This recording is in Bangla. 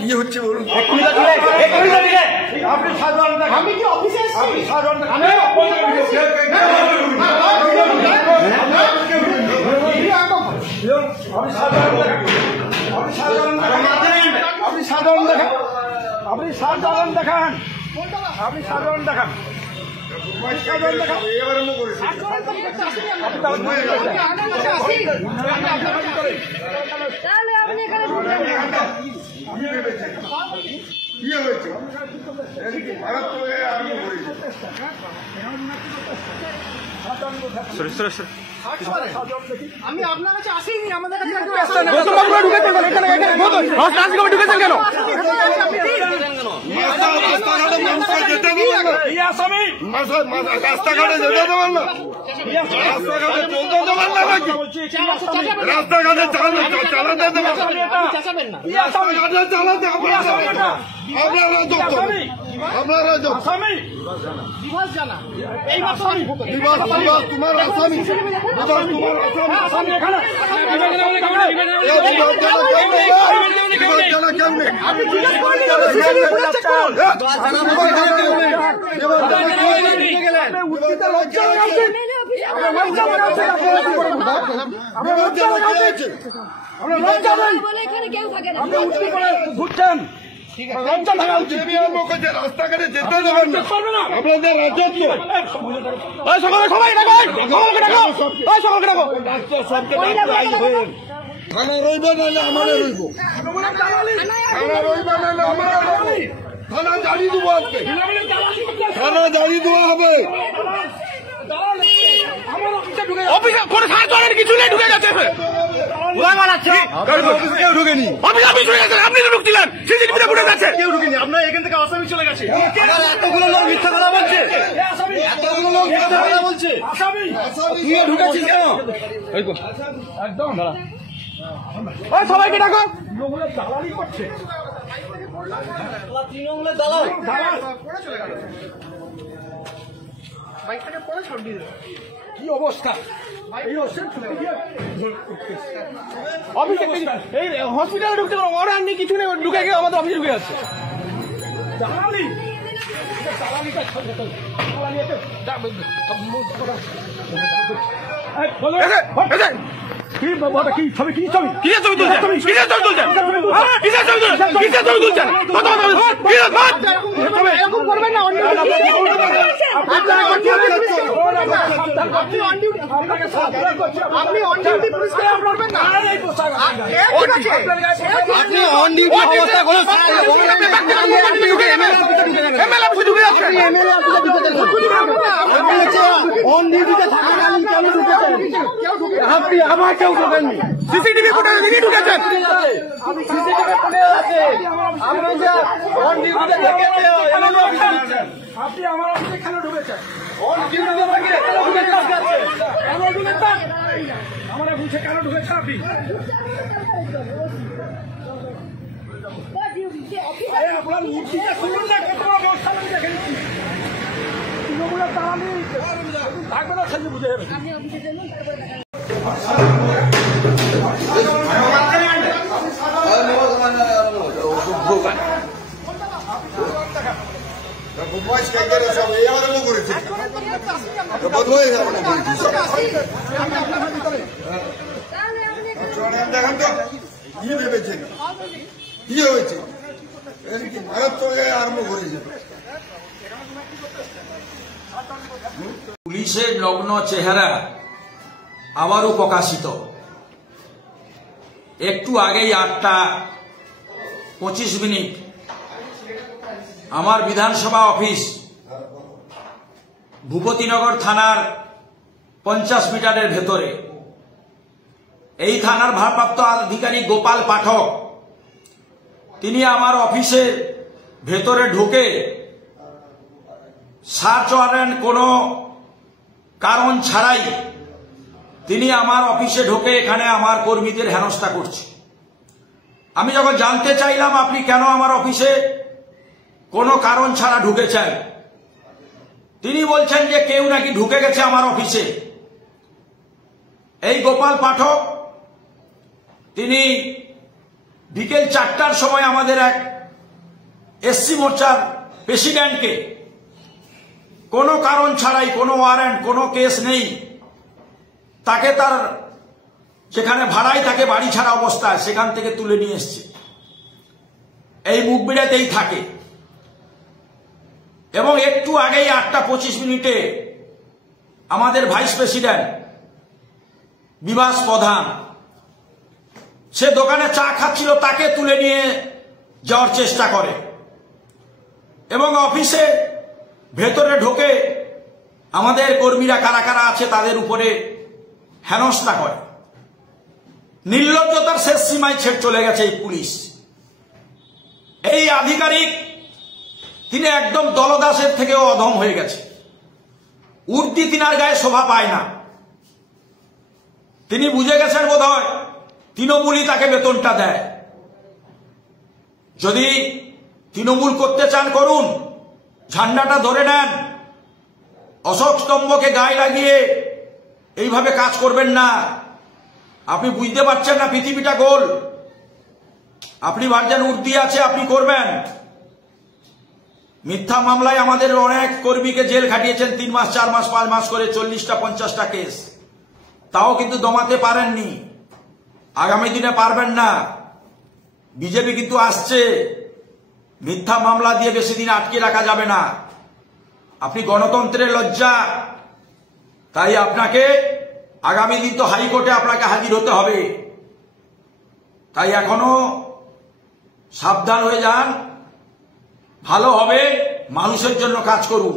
কি হচ্ছে বলুন? আপনি সাধারণ আমি কি অফিসে এসেছি? সাধারণ দেখান। আমি আপনার কাছে আসিনি, আমাদের কাছে ঢুকেছেন কেন? রাস্তাঘাটে যেতে দেবেন না, রাস্তাঘাটে চলতে দেবেন না নাকি? রাস্তাঘাটে চালাতে দেবেন না, রাস্তাঘাটে চালাতে আপনারা তোমার আসামি ঘুরছেন, রাস্তাঘাটে যেতে দেবেন না, আপনাদের রাজত্ব। থানা রইবে নাহলে আমাদের রইব, থানা রইবে নাহলে আমাদের রইব, থানা দাঁড়িয়ে দেবো আজকে, থানা দাঁড়িয়ে দেওয়া হবে। কিছু নেই, ঢুকে যাচ্ছে, আপনি তো ঢুকছিলেন, সিসিটিভিতে ফুটে যাচ্ছে, কেউ ঢুকেনি, আপনার এখান থেকে আসামি চলে গেছে। এতগুলো লোক মিথ্যা কথা বলছে, এতগুলো লোক মিথ্যা কথা বলছে, তুই ঢুকেছিস কেন? একদম সবাইকে ডাকো, দালালি করছে, তৃণমূলের দালাল কি অবস্থা, হসপিটালে ঢুকতে ওরা নেই, কিছু নেই, ঢুকে গিয়ে আমাদের অফিসে ঢুকে যাচ্ছে। আপনি আমার কেউ ঢুকেননি, সিসিটিভি ফুটেজে তিনি ঢুকেছেন, আপনি আমার অফিসে কেন ঢুকেছেন? আমার অফিসে কেন ঢুকেছেন আপনি? আপনার মূর্তিটা শুনুন না, কত বড় ব্যবস্থা আমি দেখে নিচ্ছি, তৃণমূলের দালালি থাকবে না, সেটা বুঝে যাবে। দেখেন তো কি ভেবেছেন, কি হয়েছে, মারাত্মক আরম্ভ করেছে। পুলিশের নগ্ন চেহারা আবারও প্রকাশিত। একটু আগেই 8:25 আমার বিধানসভা অফিস ভূপতিনগর থানার 50 মিটারের ভেতরে, এই থানার ভারপ্রাপ্ত আধিকারিক গোপাল পাঠক তিনি আমার অফিসের ভেতরে ঢুকে সার্চ ওয়ারেন্ট কোনো কারণ ছাড়াই তিনি আমার অফিসে ঢুকে এখানে আমার কর্মীদের হেনস্থা করছে। আমি যখন জানতে চাইলাম আপনি কেন আমার অফিসে কোনো কারণ ছাড়া ঢুকেছেন, তিনি বলছেন যে কেউ নাকি ঢুকে গেছে আমার অফিসে। এই গোপাল পাঠক তিনি বিকেল 4টার সময় আমাদের এক এসসি মোর্চার প্রেসিডেন্টকে কোনো কারণ ছাড়াই, কোনো ওয়ারেন্ট, কোনো কেস নেই, তাকে তার যেখানে ভাড়ায় তাকে বাড়ি ছাড়া অবস্থায় সেখান থেকে তুলে নিয়ে এসছে। এই মুখবিড়াতেই থাকে। এবং একটু আগেই 8:25 আমাদের ভাইস প্রেসিডেন্ট বিভাস প্রধান সে দোকানে চা খাচ্ছিল, তাকে তুলে নিয়ে যাওয়ার চেষ্টা করে এবং অফিসে ভেতরে ঢোকে আমাদের কর্মীরা কারা কারা আছে তাদের উপরে হেনস্থা করে। নির্লজ্জতার শেষ সীমায় চলে গেছে এই পুলিশ। এই আধিকারিক তিনি একদম দলদাসের থেকেও অধম হয়ে গেছে। উর্দি তিনার গায়ে শোভা পায় না। তিনি বুঝে গেছেন বোধহয় তৃণমূলই তাকে বেতনটা দেয়। যদি তৃণমূল করতে চান করুন, ঝান্ডাটা ধরে নেন, অশোক স্তম্ভকে গায়ে লাগিয়ে এইভাবে কাজ করবেন না। আপনি বুঝতে পারছেন না পৃথিবীটা গোল। আপনি ভাবছেন উর্দি আছে আপনি করবেন। মিথ্যা মামলায় আমাদের অনেক কর্মীকে জেল খাটিয়েছেন 3 মাস 4 মাস 5 মাস করে, 40টা 50টা কেস, তাও কিন্তু দমাতে পারেননি। আগামী দিনে পারবেন না। বিজেপি কিন্তু আসছে, মিথ্যা মামলা দিয়ে বেশি দিন আটকে রাখা যাবে না। আপনি গণতন্ত্রের লজ্জা, তাই আপনাকে আগামী দিন তো হাইকোর্টে আপনাকে হাজির হতে হবে। তাই এখনো সাবধান হয়ে যান, ভালো হবে, মানুষের জন্য কাজ করুন।